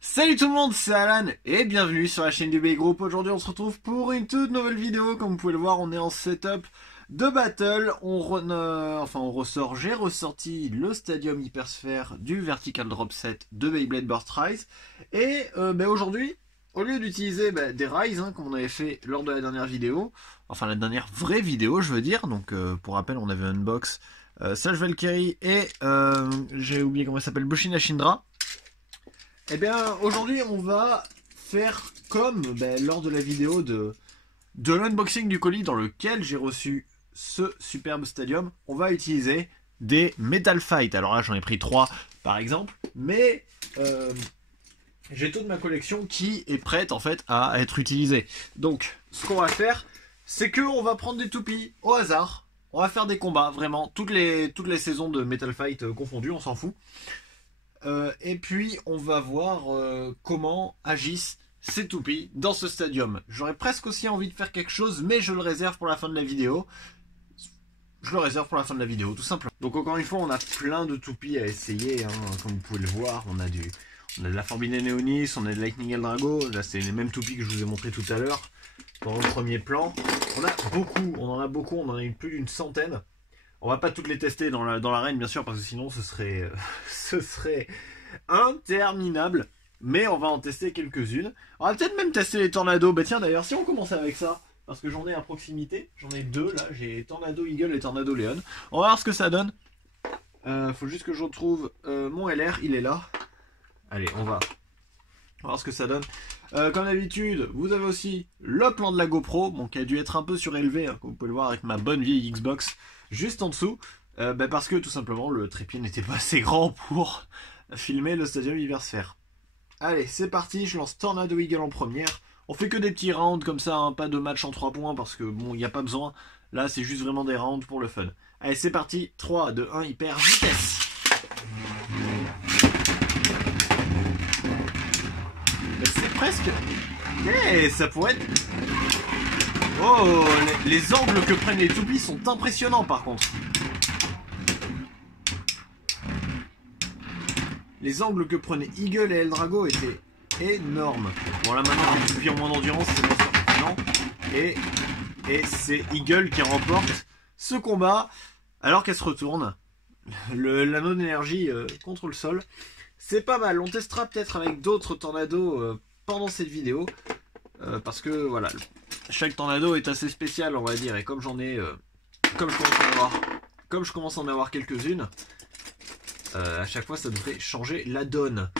Salut tout le monde, c'est Alan et bienvenue sur la chaîne du Bay Group. Aujourd'hui on se retrouve pour une toute nouvelle vidéo. Comme vous pouvez le voir, on est en setup de battle. J'ai ressorti le Stadium Hypersphère du Vertical Drop Set de Beyblade Burst Rise. Et aujourd'hui, au lieu d'utiliser des Rise, comme on avait fait lors de la dernière vidéo, enfin la dernière vraie vidéo je veux dire, donc pour rappel on avait unbox Sage Valkyrie et j'ai oublié comment il s'appelle, Bushina Shindra. Et bien aujourd'hui on va faire comme lors de la vidéo de l'unboxing du colis dans lequel j'ai reçu ce superbe Stadium. On va utiliser des Metal Fight. Alors là j'en ai pris 3 par exemple, mais j'ai toute ma collection qui est prête en fait à être utilisée. Donc ce qu'on va faire, c'est que on va prendre des toupies au hasard. On va faire des combats, vraiment, toutes les saisons de Metal Fight confondues, on s'en fout. Et puis on va voir comment agissent ces toupies dans ce Stadium. J'aurais presque aussi envie de faire quelque chose, mais je le réserve pour la fin de la vidéo. Tout simplement. Donc encore une fois, on a plein de toupies à essayer, comme vous pouvez le voir. On a de la Forbidden Neonis, on a de Lightning Eldrago. Là c'est les mêmes toupies que je vous ai montré tout à l'heure dans le premier plan. On en a beaucoup, on en a plus d'une centaine. On va pas toutes les tester dans l'arène bien sûr, parce que sinon ce serait interminable. Mais on va en tester quelques-unes. On va peut-être même tester les tornados. Bah tiens d'ailleurs, si on commençait avec ça, parce que j'en ai à proximité, j'en ai deux là, j'ai Tornado Eagle et Tornado Leon. On va voir ce que ça donne. Faut juste que je retrouve mon LR, il est là. Allez, on va voir ce que ça donne. Comme d'habitude, vous avez aussi le plan de la GoPro, bon, qui a dû être un peu surélevé, comme vous pouvez le voir avec ma bonne vieille Xbox juste en dessous, parce que tout simplement le trépied n'était pas assez grand pour filmer le Stadium Hypersphère. Allez, c'est parti, je lance Tornado Eagle en première. On fait que des petits rounds comme ça, pas de match en 3 points parce que bon, il n'y a pas besoin. Là, c'est juste vraiment des rounds pour le fun. Allez, c'est parti, 3, 2, 1, hyper vitesse. C'est presque... ça pourrait être... Oh, les angles que prennent les toupies sont impressionnants par contre. Les angles que prenaient Eagle et Eldrago étaient énormes. Bon là maintenant que les toupies ont moins d'endurance, c'est bien sûr non. Et c'est Eagle qui remporte ce combat alors qu'elle se retourne. L'anneau d'énergie contre le sol. C'est pas mal, on testera peut-être avec d'autres tornados pendant cette vidéo. Parce que voilà, chaque tornado est assez spécial on va dire. Et comme j'en ai... comme je commence à en avoir quelques-unes, à chaque fois ça devrait changer la donne.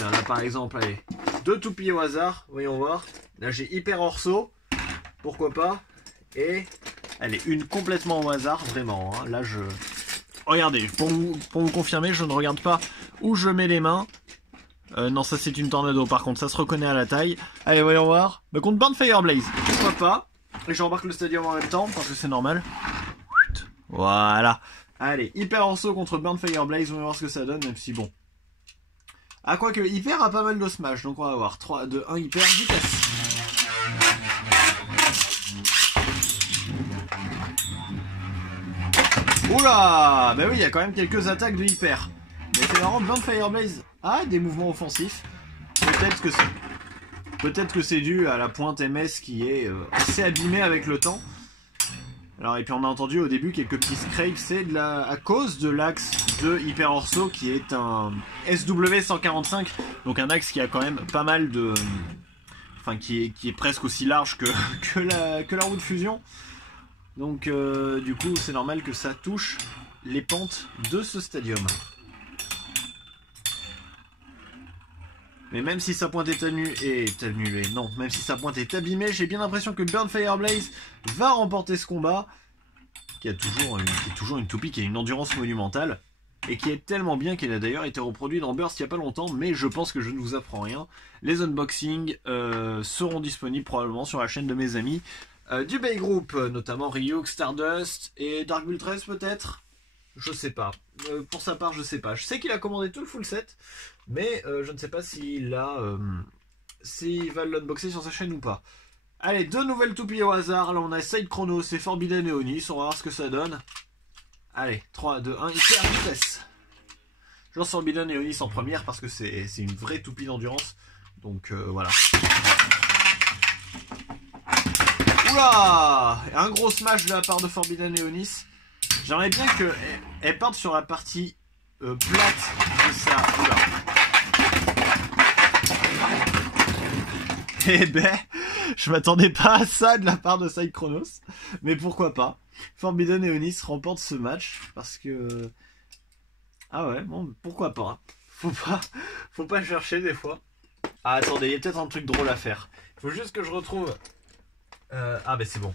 Là par exemple, allez, 2 toupies au hasard, voyons voir. Là j'ai Hyper Orso, pourquoi pas. Et allez, une complètement au hasard, vraiment. Là je... Regardez, pour vous confirmer, je ne regarde pas où je mets les mains. Non, ça c'est une tornado par contre, ça se reconnaît à la taille. Allez, voyons voir. Contre Burn Fire Blaze, pourquoi pas. Et je rembarque le Stadium en même temps, parce que c'est normal. Voilà. Allez, Hyper Orso contre Burn Fire Blaze, on va voir ce que ça donne, même si bon. Ah, quoique, Hyper a pas mal de smash, donc on va voir. 3, 2, 1, Hyper, vitesse. Oula! Bah oui, il y a quand même quelques attaques de Hyper. Mais c'est marrant, Burn Fire Blaze a des mouvements offensifs. Peut-être que c'est dû à la pointe MS qui est assez abîmée avec le temps. Alors, et puis on a entendu au début quelques petits scrapes, c'est à cause de l'axe de Hyper Orso qui est un SW145, donc un axe qui a quand même pas mal de... Enfin, qui est presque aussi large que la roue de fusion. Donc du coup c'est normal que ça touche les pentes de ce Stadium. Mais même si sa pointe est annulée, non, même si sa pointe est abîmée, j'ai bien l'impression que Burn Fire Blaze va remporter ce combat, qui est toujours une toupie qui a une endurance monumentale, et qui est tellement bien qu'elle a d'ailleurs été reproduite dans Burst il n'y a pas longtemps, mais je pense que je ne vous apprends rien. Les unboxings seront disponibles probablement sur la chaîne de mes amis du Bay Group, notamment Ryuk, Stardust et Dark Bull 13 peut-être. Je sais pas. Pour sa part, je sais pas. Je sais qu'il a commandé tout le full set, mais je ne sais pas s'il va l'unboxer sur sa chaîne ou pas. Allez, 2 nouvelles toupies au hasard. Là, on a Side Chronos et Forbidden Eonis. On va voir ce que ça donne. Allez, 3, 2, 1, hyper vitesse. Je lance Forbidden Eonis en première parce que c'est une vraie toupie d'endurance. Donc, voilà. Oula! Un gros smash de la part de Forbidden Eonis. J'aimerais bien qu'elle parte sur la partie plate de ça. Oula. Eh ben, je m'attendais pas à ça de la part de Side Chronos, mais pourquoi pas. Forbidden Eonis remporte ce match parce que ah ouais, bon, pourquoi pas. Faut pas chercher des fois. Ah attendez, il y a peut-être un truc drôle à faire. Il faut juste que je retrouve. Ah ben c'est bon.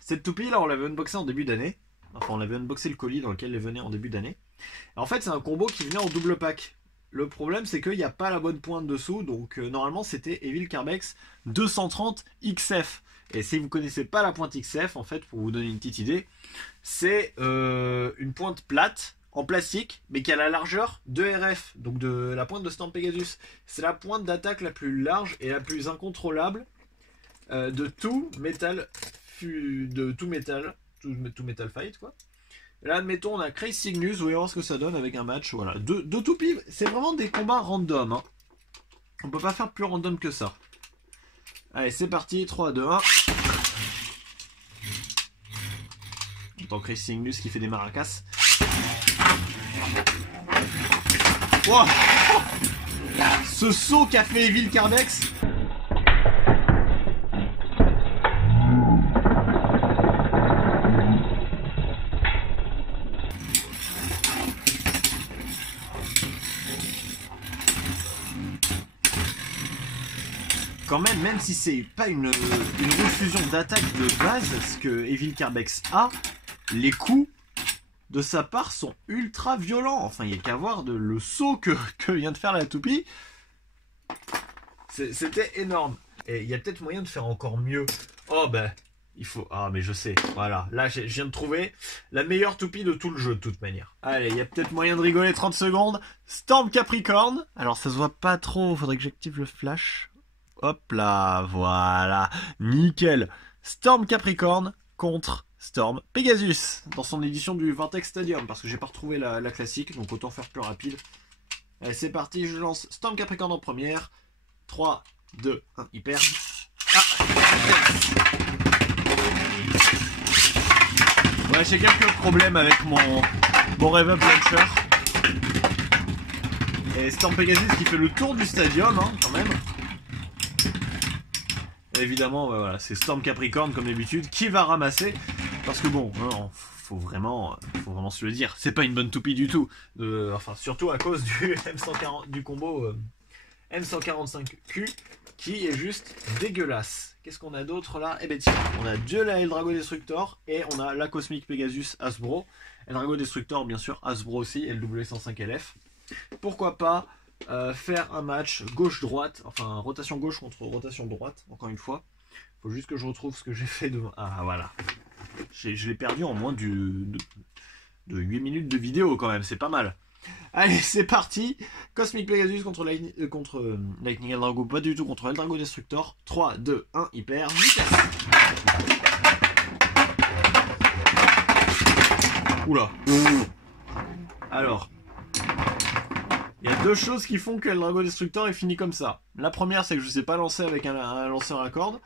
Cette toupie là, on l'avait unboxée en début d'année. Enfin, on avait unboxé le colis dans lequel elle venait en début d'année. En fait, c'est un combo qui venait en double pack. Le problème, c'est qu'il n'y a pas la bonne pointe dessous. Donc, normalement, c'était Evil Carbex 230 XF. Et si vous ne connaissez pas la pointe XF, en fait, pour vous donner une petite idée, c'est une pointe plate en plastique, mais qui a la largeur de RF, donc de la pointe de Storm Pegasus. C'est la pointe d'attaque la plus large et la plus incontrôlable de tout métal, tout metal fight, quoi. Là, admettons, on a Crazy Cygnus, vous voyez voir ce que ça donne avec un match. Voilà, deux toupies, c'est vraiment des combats random. Hein. On peut pas faire plus random que ça. Allez, c'est parti, 3, 2, 1. On entend Crazy Cygnus qui fait des maracas. Wow. Ce saut qu'a fait Evil Carbex. Quand même si c'est pas une refusion d'attaque de base, ce que Evil Carbex a, les coups de sa part sont ultra violents. Enfin, il n'y a qu'à voir le saut que vient de faire la toupie. C'était énorme. Et il y a peut-être moyen de faire encore mieux. Oh ben, il faut... Ah mais je sais, voilà. Là, je viens de trouver la meilleure toupie de tout le jeu, de toute manière. Allez, il y a peut-être moyen de rigoler 30 secondes. Storm Capricorn. Alors, ça se voit pas trop, faudrait que j'active le flash. Hop là, voilà, nickel. Storm Capricorn contre Storm Pegasus dans son édition du Vortex Stadium parce que j'ai pas retrouvé la classique, donc autant faire plus rapide. Allez, c'est parti, je lance Storm Capricorn en première. 3, 2, 1, hyper. Ah, ouais, j'ai quelques problèmes avec mon Rev-Up Launcher. Et Storm Pegasus qui fait le tour du stadium, hein, quand même. Évidemment, ouais, voilà, c'est Storm Capricorn comme d'habitude qui va ramasser parce que bon, non, faut vraiment se le dire, c'est pas une bonne toupie du tout. Enfin, surtout à cause du M140, du combo M145Q qui est juste dégueulasse. Qu'est-ce qu'on a d'autre là? Eh ben tiens, on a de la Eldrago Destructor et on a la Cosmic Pegasus Hasbro. Eldrago Destructor, bien sûr, Hasbro aussi, LW105LF. Pourquoi pas faire un match gauche-droite, enfin rotation gauche contre rotation droite, encore une fois. Faut juste que je retrouve ce que j'ai fait devant. Ah voilà. Je l'ai perdu en moins de 8 minutes de vidéo quand même, c'est pas mal. Allez, c'est parti. Cosmic Pegasus contre Lightning Eldrago, pas du tout, contre Eldrago Destructor. 3, 2, 1, hyper, vitesse. Oula. Alors, il y a deux choses qui font que Eldrago Destructor est fini comme ça. La première, c'est que je sais pas lancer avec un lanceur à cordes.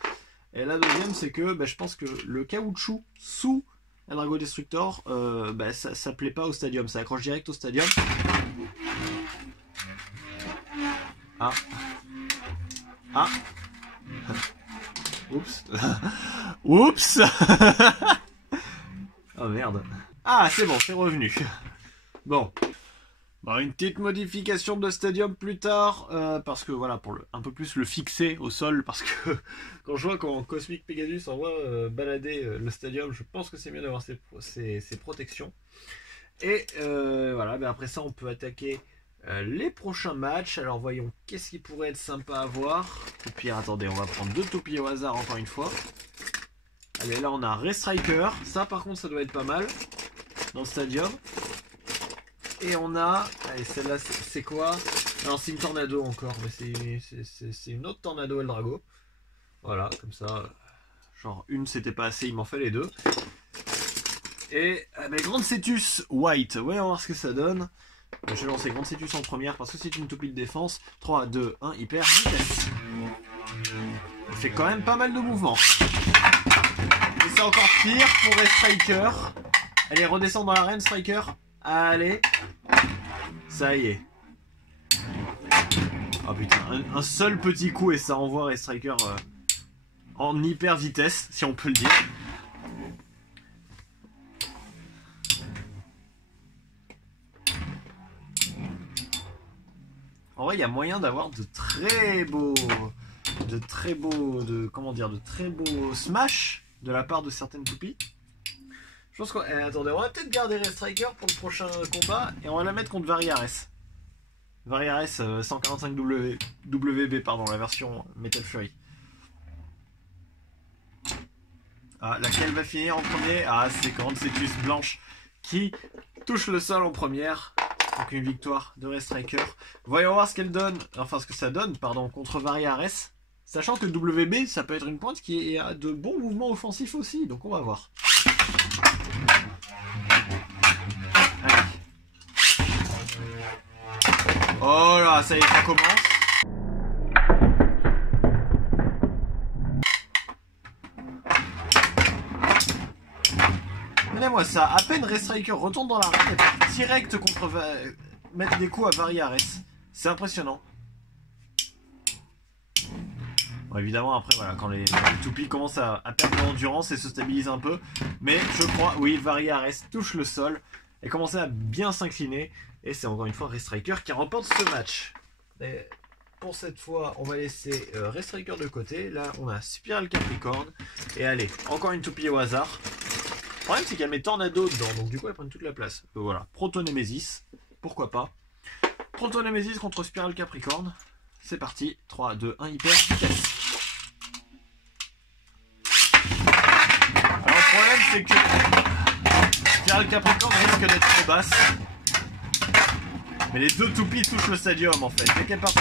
Et la deuxième, c'est que je pense que le caoutchouc sous Eldrago Destructor, ça plaît pas au stadium. Ça accroche direct au stadium. Ah. Ah. Oups. Oups. Oh merde. Ah, c'est bon, c'est revenu. Bon. Bon, une petite modification de stadium plus tard, parce que voilà, pour un peu plus le fixer au sol, parce que quand je vois quand Cosmic Pegasus envoie balader le stadium, je pense que c'est mieux d'avoir ses protections. Et voilà, après ça on peut attaquer les prochains matchs. Alors voyons, qu'est-ce qui pourrait être sympa à voir. Au pire, attendez, on va prendre deux toupies au hasard encore une fois. Allez, là on a Ray Striker, ça par contre ça doit être pas mal, dans le stadium. Et on a... Allez, celle-là, c'est quoi? Alors, c'est une Tornado encore, mais c'est une autre Tornado Eldrago. Voilà, comme ça. Genre une c'était pas assez, il m'en fait les deux. Et Grande Cetus White. Ouais, on va voir ce que ça donne. Je vais lancer Grande Cetus en première parce que c'est une toupie de défense. 3, 2, 1, hyper vitesse. Elle fait quand même pas mal de mouvements. Et c'est encore pire pour les Striker. Allez, redescendre dans l'arène, Striker. Allez. Ça y est. Oh putain, un seul petit coup et ça envoie Ray Striker en hyper vitesse, si on peut le dire. En vrai, il y a moyen d'avoir de très beaux smash de la part de certaines toupies. Je pense qu'on... attendez, on va peut-être garder Ray Striker pour le prochain combat et on va la mettre contre Variares. Variares 145WB, pardon, la version Metal Fury. Ah, laquelle va finir en premier? Ah, c'est Grande Cetus Blanche qui touche le sol en première. Donc une victoire de Ray Striker. Voyons voir ce qu'elle donne, enfin ce que ça donne, pardon, contre Variares. Sachant que WB, ça peut être une pointe qui a de bons mouvements offensifs aussi, donc on va voir. Allez. Oh là, ça y est, ça commence. Regardez-moi ça, à peine Ray Striker retourne dans l'arène, elle part direct contre mettre des coups à Variares. C'est impressionnant. Bon, évidemment, après, voilà, quand les toupies commencent à perdre de l'endurance et se stabilisent un peu. Mais je crois, oui, Variares touche le sol et commence à bien s'incliner. Et c'est encore une fois Ray Striker qui remporte ce match. Et pour cette fois, on va laisser Ray Striker de côté. Là, on a Spiral Capricorne. Et allez, encore une toupie au hasard. Le problème, c'est qu'elle met Tornado dedans. Donc, du coup, elle prend toute la place. Voilà, Proto-Nemesis. Pourquoi pas. Proto-Nemesis contre Spiral Capricorne. C'est parti. 3, 2, 1, hyper vitesse. Alors, le problème, c'est que Spiral Capricorne risque d'être trop basse. Mais les deux toupies touchent le stadium en fait. Dès qu'elles partent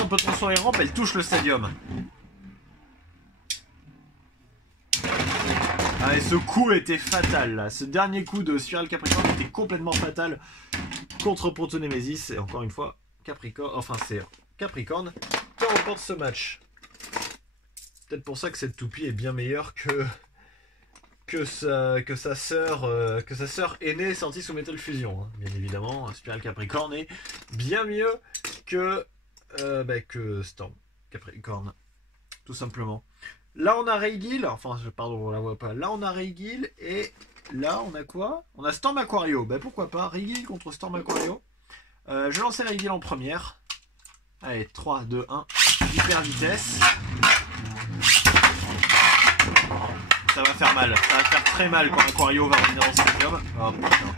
un peu trop sur les rampes, elles touchent le stadium. Ah, et ce coup était fatal là. Ce dernier coup de Spiral Capricorne était complètement fatal contre Proto-Nemesis. Et encore une fois, c'est Capricorne qui remporte ce match. Peut-être pour ça que cette toupie est bien meilleure que sa sœur aînée sortie sous Metal Fusion, hein. Bien évidemment, Spiral Capricorne est bien mieux que Storm Capricorne, tout simplement. Là on a Raygill, enfin pardon, on la voit pas. Là on a Raygill et là on a quoi? On a Storm Aquario. Ben pourquoi pas, Raygill contre Storm Aquario. Je lançais Raygill en première. Allez, 3, 2, 1, hyper vitesse. Ça va faire mal, ça va faire très mal quand Aquario va revenir dans ce stadium. Oh putain.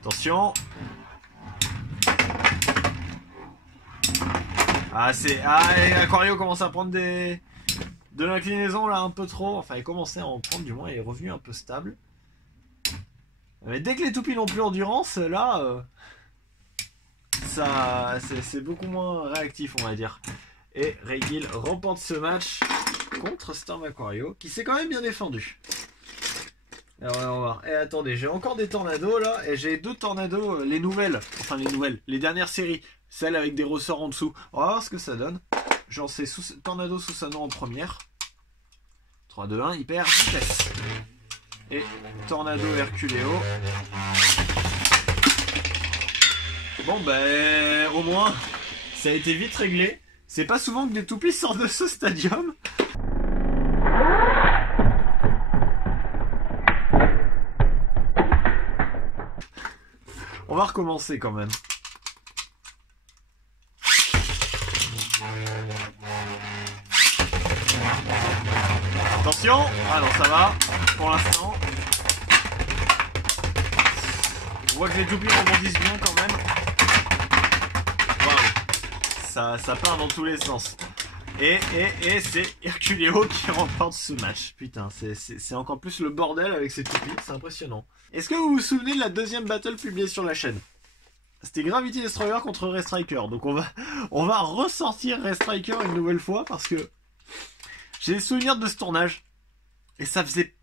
Attention. Ah et Aquario commence à prendre de l'inclinaison là un peu trop. Enfin il commençait à en prendre du moins, il est revenu un peu stable. Mais dès que les toupies n'ont plus endurance, là ça c'est beaucoup moins réactif on va dire. Et Raygill remporte ce match contre Storm Aquario, qui s'est quand même bien défendu. Alors on va voir. Et attendez, j'ai encore des tornados là, et j'ai deux tornados, les les dernières séries, celles avec des ressorts en dessous. On va voir ce que ça donne. J'en sais Tornado Susano en première. 3, 2, 1, hyper vitesse. Et Tornado Herculeo. Bon ben, au moins, ça a été vite réglé. C'est pas souvent que des toupies sortent de ce stadium. On va recommencer quand même. Attention. Ah non, ça va. Pour l'instant. On voit que les toupies rebondissent bien quand même. Waouh. Ça part dans tous les sens. Et c'est Herculeo qui remporte ce match. Putain, c'est encore plus le bordel avec ces toupies. C'est impressionnant. Est-ce que vous vous souvenez de la deuxième battle publiée sur la chaîne? C'était Gravity Destroyer contre Ray Striker. Donc on va ressortir Ray Striker une nouvelle fois parce que j'ai des souvenirs de ce tournage et ça faisait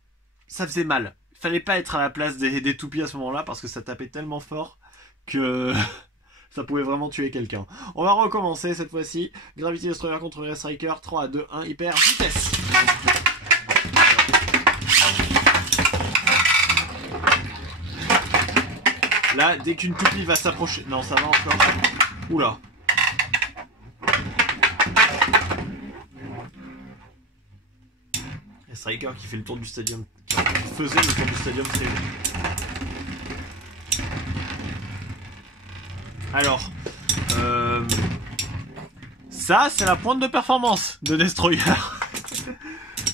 mal. Il fallait pas être à la place des toupies à ce moment-là parce que ça tapait tellement fort que ça pouvait vraiment tuer quelqu'un. On va recommencer cette fois-ci. Gravity Destroyer contre Ray Striker. 3, 2, 1, hyper vitesse. Là, dès qu'une toupie va s'approcher... Non, ça va encore. Oula. Et Striker qui fait le tour du stadium. Qui faisait le tour du stadium très vite. Alors. Ça, c'est la pointe de performance de Destroyer.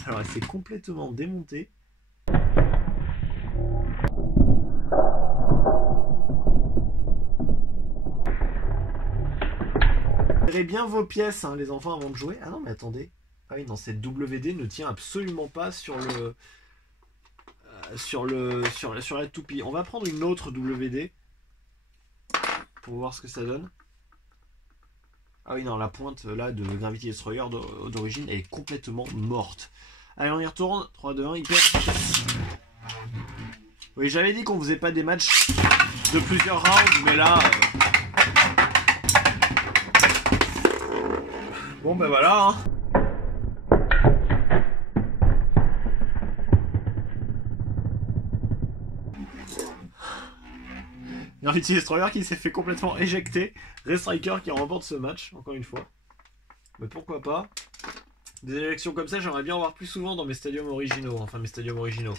Alors, elle s'est complètement démontée. Verrez bien vos pièces, hein, les enfants, avant de jouer. Ah non, mais attendez. Ah oui, non, cette WD ne tient absolument pas sur la toupie. On va prendre une autre WD pour voir ce que ça donne. Ah oui, non, la pointe là de Gravity Destroyer d'origine est complètement morte. Allez, on y retourne. 3, 2, 1, hyper. Oui, j'avais dit qu'on faisait pas des matchs de plusieurs rounds, mais là... Bon ben voilà hein. Gravity Destroyer qui s'est fait complètement éjecter. Ray Striker qui remporte ce match, encore une fois. Mais pourquoi pas. Des élections comme ça, j'aimerais bien en voir plus souvent dans mes stadiums originaux. Enfin mes stadiums originaux.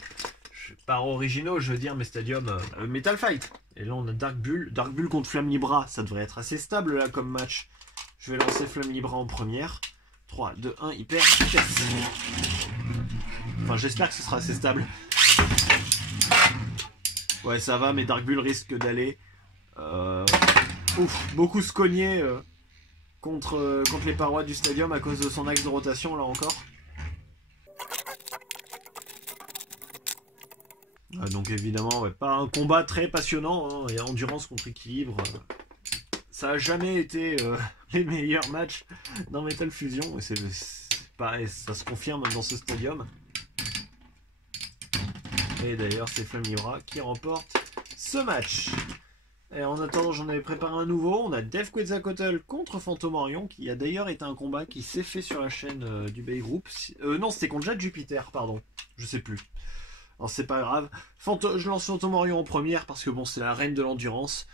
Par originaux, je veux dire mes stadiums Metal Fight. Et là on a Dark Bull. Dark Bull contre Flamme Libra. Ça devrait être assez stable là comme match. Je vais lancer Flamme Libra en première. 3, 2, 1, hyper vitesse. Enfin, j'espère que ce sera assez stable. Ouais, ça va, mais Dark Bull risque d'aller beaucoup se cogner contre les parois du stadium à cause de son axe de rotation, là encore. Donc évidemment, ouais, pas un combat très passionnant. Hein. Il y a endurance contre équilibre. Ça a jamais été les meilleurs matchs dans Metal Fusion. Et c'est pareil, ça se confirme dans ce stadium. Et d'ailleurs, c'est Flamme Libra qui remporte ce match. Et en attendant, j'en avais préparé un nouveau. On a Def Quetzalcoatl contre Phantom Orion, qui a d'ailleurs été un combat qui s'est fait sur la chaîne du Bay Group. Non, c'était contre Jade Jupiter, pardon. Je sais plus. Alors c'est pas grave. Je lance Phantom Orion en première parce que bon, c'est la reine de l'endurance.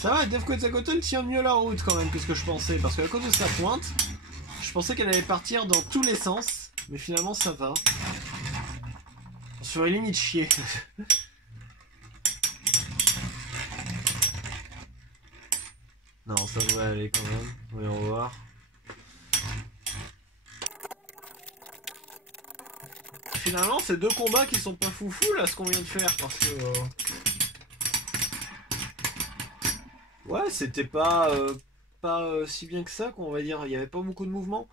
Ça va, Def Quetzalcoatl tient mieux la route quand même que ce que je pensais. Parce qu'à cause de sa pointe, je pensais qu'elle allait partir dans tous les sens. Mais finalement ça va. On se ferait limite chier. Non, ça devrait aller quand même. Voyons voir. Finalement, c'est deux combats qui sont pas foufou là, ce qu'on vient de faire. Parce que... ouais, c'était pas si bien que ça, qu'on va dire. Il n'y avait pas beaucoup de mouvements.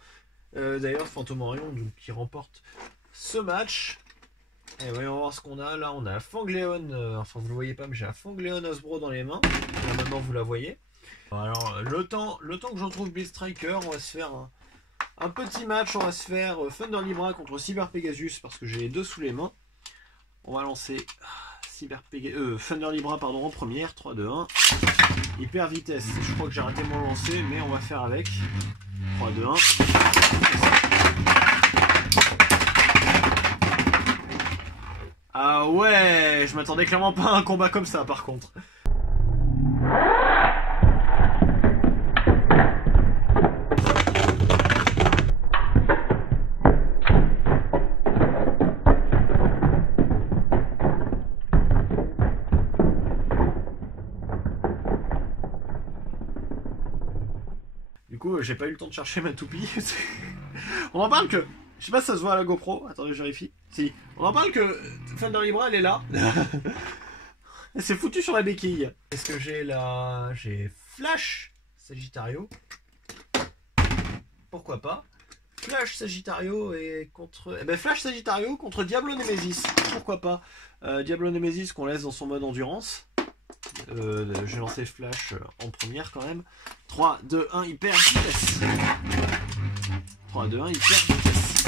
D'ailleurs, Phantom Orion qui remporte ce match. Et voyons voir ce qu'on a. Là, on a Fangléon. Enfin, vous le voyez pas, mais j'ai un Fangléon Osbro dans les mains. Là, maintenant, vous la voyez. Alors, le temps que je retrouve Blitz Striker, on va se faire un petit match. On va se faire Thunder Libra contre Cyber Pegasus parce que j'ai les deux sous les mains. On va lancer Thunder Libra pardon, en première. 3, 2, 1. Hyper vitesse. Je crois que j'ai raté mon lancer, mais on va faire avec. 3, 2, 1. Ah ouais, je m'attendais clairement pas à un combat comme ça par contre. Du coup, j'ai pas eu le temps de chercher ma toupie. On en parle que... Je sais pas si ça se voit à la GoPro. Attendez, je vérifie. Si. On en parle que Thunder Libra, elle est là. Elle s'est foutue sur la béquille. Est-ce que j'ai là... J'ai Flash Sagittario. Pourquoi pas. Flash Sagittario et contre... Eh ben Flash Sagittario contre Diablo Nemesis. Pourquoi pas. Diablo Nemesis qu'on laisse dans son mode endurance. J'ai lancé Flash en première quand même. 3, 2, 1, hyper vitesse. 3, 2, 1, hyper vitesse.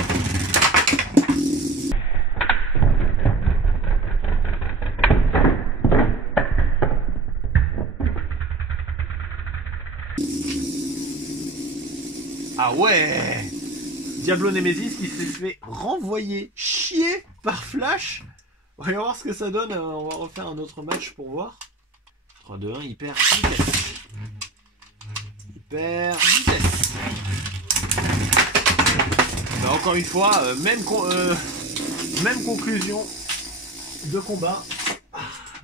Ah ouais! Diablo Nemesis qui s'est fait renvoyer chier par Flash. On va voir ce que ça donne. On va refaire un autre match pour voir. 3, 2, 1, hyper vitesse. Hyper vitesse. Bah, encore une fois, même conclusion de combat.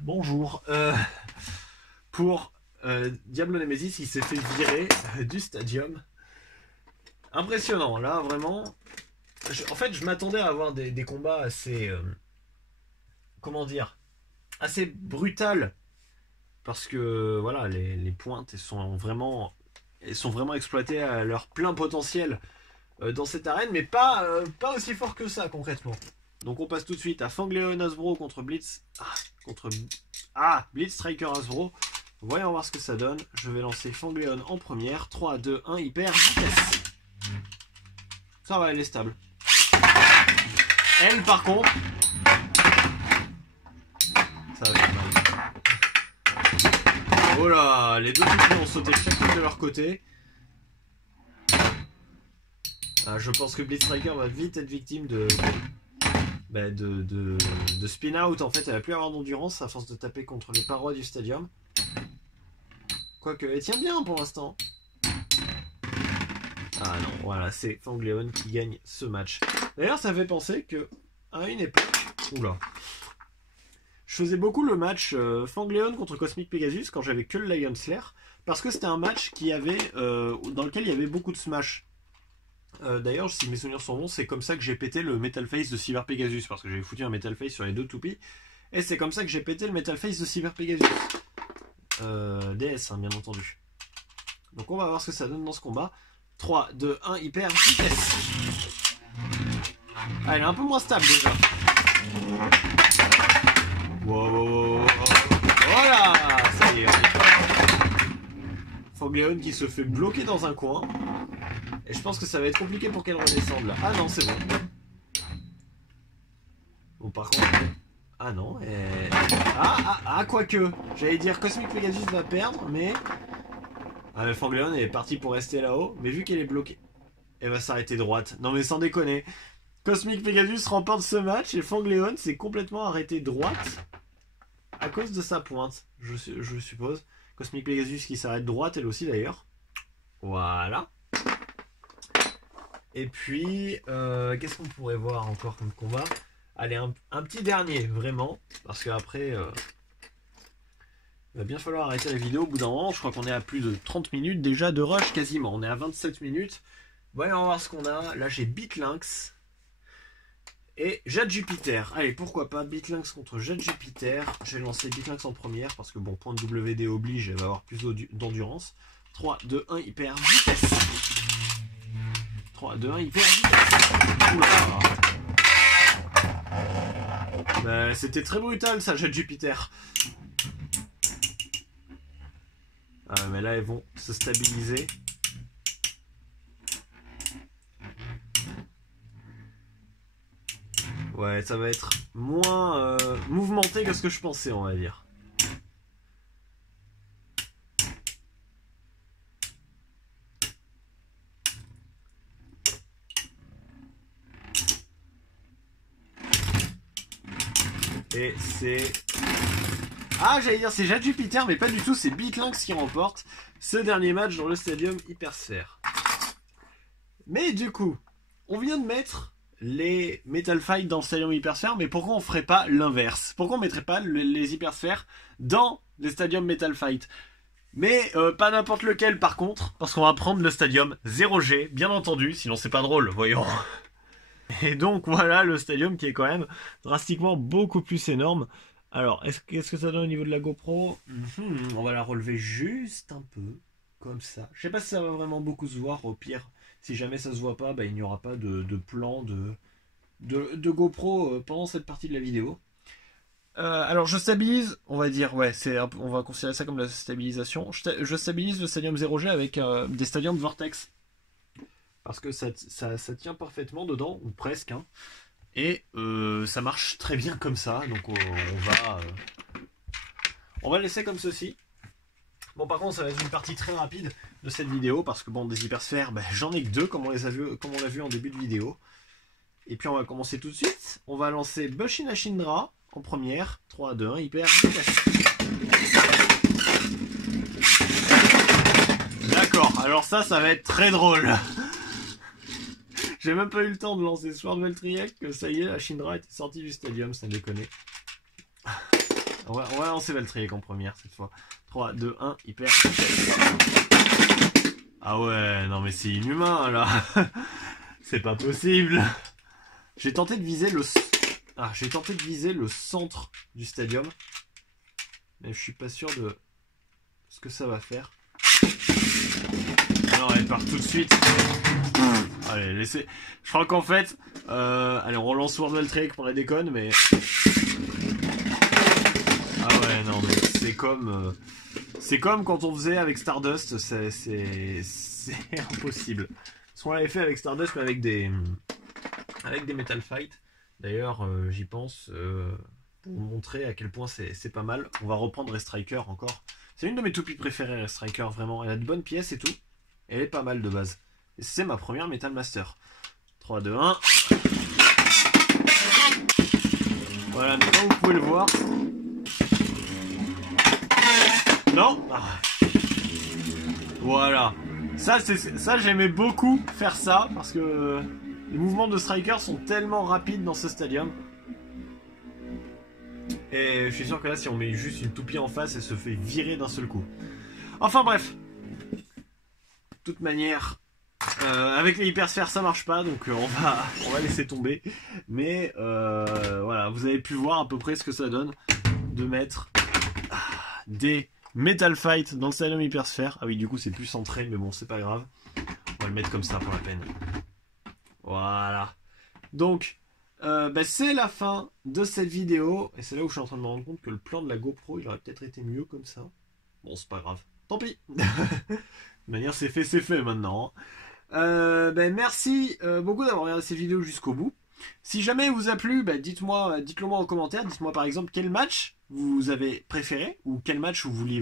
Bonjour. Pour Diablo Nemesis, il s'est fait virer du stadium. Impressionnant, là vraiment. En fait, je m'attendais à avoir des combats assez. Comment dire, assez brutal. Parce que voilà, les pointes elles sont vraiment exploitées à leur plein potentiel dans cette arène, mais pas aussi fort que ça concrètement. Donc on passe tout de suite à Fangleon Hasbro contre Blitz. Blitz Striker Hasbro. Voyons voir ce que ça donne. Je vais lancer Fangleon en première. 3, 2, 1, hyper vitesse. Ça va, elle est stable. Elle, par contre, ça va faire mal. Oh là, les deux touches ont sauté chacune de leur côté. Je pense que Blitz Striker va vite être victime de spin out. En fait, elle va plus avoir d'endurance à force de taper contre les parois du stadium. Quoique, elle tient bien pour l'instant. Ah non, voilà, c'est Fangleon qui gagne ce match. D'ailleurs, ça fait penser que à une époque, oula, je faisais beaucoup le match Fangleon contre Cosmic Pegasus quand j'avais que le Lion Slayer, parce que c'était un match qui avait dans lequel il y avait beaucoup de smash. D'ailleurs, si mes souvenirs sont bons, c'est comme ça que j'ai pété le Metal Face de Cyber Pegasus, parce que j'avais foutu un Metal Face sur les deux toupies, et c'est comme ça que j'ai pété le Metal Face de Cyber Pegasus. DS, hein, bien entendu. Donc on va voir ce que ça donne dans ce combat. 3, 2, 1, hyper vitesse. Ah, elle est un peu moins stable déjà. Wow. Voilà, ça y est. Fangleon qui se fait bloquer dans un coin. Et je pense que ça va être compliqué pour qu'elle redescende là. Ah non, c'est bon. Bon, par contre... Ah non, quoique. J'allais dire Cosmic Pegasus va perdre, mais... Ah, mais Fangleon est partie pour rester là-haut, mais vu qu'elle est bloquée, elle va s'arrêter droite. Non mais sans déconner. Cosmic Pegasus remporte ce match et Fangleon s'est complètement arrêté droite à cause de sa pointe, je suppose. Cosmic Pegasus qui s'arrête droite, elle aussi d'ailleurs. Voilà. Et puis, qu'est-ce qu'on pourrait voir encore comme combat? Allez, un petit dernier, vraiment, parce qu'après... il va bien falloir arrêter la vidéo au bout d'un moment. Je crois qu'on est à plus de 30 minutes déjà de rush quasiment. On est à 27 minutes. Voyons voir ce qu'on a. Là j'ai Beatlynx et Jade Jupiter. Allez, pourquoi pas Beatlynx contre Jade Jupiter. J'ai lancé Beatlynx en première parce que bon, point de WD oblige, elle va avoir plus d'endurance. 3, 2, 1, hyper vitesse. 3, 2, 1, hyper vitesse. Oula. Bah, c'était très brutal ça, Jade Jupiter. Ah, mais là, elles vont se stabiliser. Ouais, ça va être moins mouvementé que ce que je pensais, on va dire. Et c'est... Ah, j'allais dire c'est Jade Jupiter, mais pas du tout, c'est Beatlynx qui remporte ce dernier match dans le stadium Hypersphère. Mais du coup, on vient de mettre les Metal Fight dans le stadium Hypersphère, mais pourquoi on ferait pas l'inverse? Pourquoi on mettrait pas les Hypersphères dans les stadiums Metal Fight? Mais pas n'importe lequel par contre, parce qu'on va prendre le stadium 0G, bien entendu, sinon c'est pas drôle, voyons. Et donc voilà le stadium qui est quand même drastiquement beaucoup plus énorme. Alors, qu'est-ce que ça donne au niveau de la GoPro? On va la relever juste un peu, comme ça. Je sais pas si ça va vraiment beaucoup se voir, au pire. Si jamais ça se voit pas, il n'y aura pas de plan de GoPro pendant cette partie de la vidéo. Alors je stabilise, on va dire, ouais, on va considérer ça comme la stabilisation. Je stabilise le Stadium 0G avec des Stadium Vortex. Parce que ça tient parfaitement dedans, ou presque, hein. Et ça marche très bien comme ça, donc on va laisser comme ceci. Bon, par contre, ça va être une partie très rapide de cette vidéo, parce que bon, des hypersphères, j'en ai que deux, comme on l'a vu en début de vidéo. Et puis on va commencer tout de suite. On va lancer Bushin Ashindra en première. 3, 2, 1, hyper. D'accord, alors ça va être très drôle. J'ai même pas eu le temps de lancer Sword Veltriek, que ça y est, Ashindra était sorti du stadium, ça déconne. On va lancer Veltriek en première cette fois. 3, 2, 1, hyper. Ah ouais, non mais c'est inhumain là. C'est pas possible. J'ai tenté de viser le centre du stadium. Mais je suis pas sûr de ce que ça va faire. Alors elle part tout de suite. Allez, laissez. Je crois qu'en fait, allez, on relance Sword Veltriek pour la déconne, mais ah ouais, non, mais c'est comme quand on faisait avec Stardust, c'est impossible. Parce qu'on l'avait fait avec Stardust, mais avec des Metal Fight. D'ailleurs, j'y pense pour vous montrer à quel point c'est pas mal. On va reprendre Ray Striker encore. C'est une de mes toupies préférées, Ray Striker, vraiment. Elle a de bonnes pièces et tout. Elle est pas mal de base. Et c'est ma première Metal Master. 3, 2, 1. Voilà, maintenant vous pouvez le voir. Non. Voilà. Ça j'aimais beaucoup faire ça, parce que les mouvements de Striker sont tellement rapides dans ce stadium. Et je suis sûr que là, si on met juste une toupie en face, elle se fait virer d'un seul coup. Enfin bref. De toute manière, avec les hypersphères ça marche pas, donc on va laisser tomber. Mais voilà, vous avez pu voir à peu près ce que ça donne de mettre des Metal Fight dans le stadium hypersphère. Ah oui, du coup c'est plus centré, mais bon, c'est pas grave. On va le mettre comme ça pour la peine. Voilà. Donc, c'est la fin de cette vidéo. Et c'est là où je suis en train de me rendre compte que le plan de la GoPro, il aurait peut-être été mieux comme ça. Bon, c'est pas grave. Tant pis. De toute manière, c'est fait maintenant. Merci beaucoup d'avoir regardé cette vidéo jusqu'au bout. Si jamais il vous a plu, dites-le moi en commentaire. Dites-moi par exemple quel match vous avez préféré ou quel match vous voulez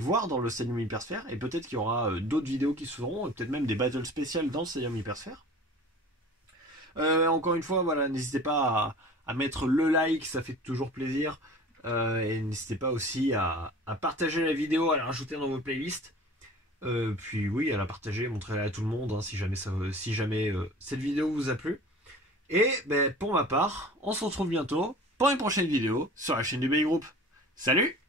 voir dans le Stadium Hypersphère. Et peut-être qu'il y aura d'autres vidéos qui se feront, et peut-être même des battles spéciales dans le Stadium Hypersphère. Encore une fois, voilà, n'hésitez pas à mettre le like, ça fait toujours plaisir. Et n'hésitez pas aussi à partager la vidéo, à la rajouter dans vos playlists. Puis oui, à la partager, montrez-la à tout le monde hein, si jamais cette vidéo vous a plu. Et pour ma part, on se retrouve bientôt pour une prochaine vidéo sur la chaîne du BI Group. Salut!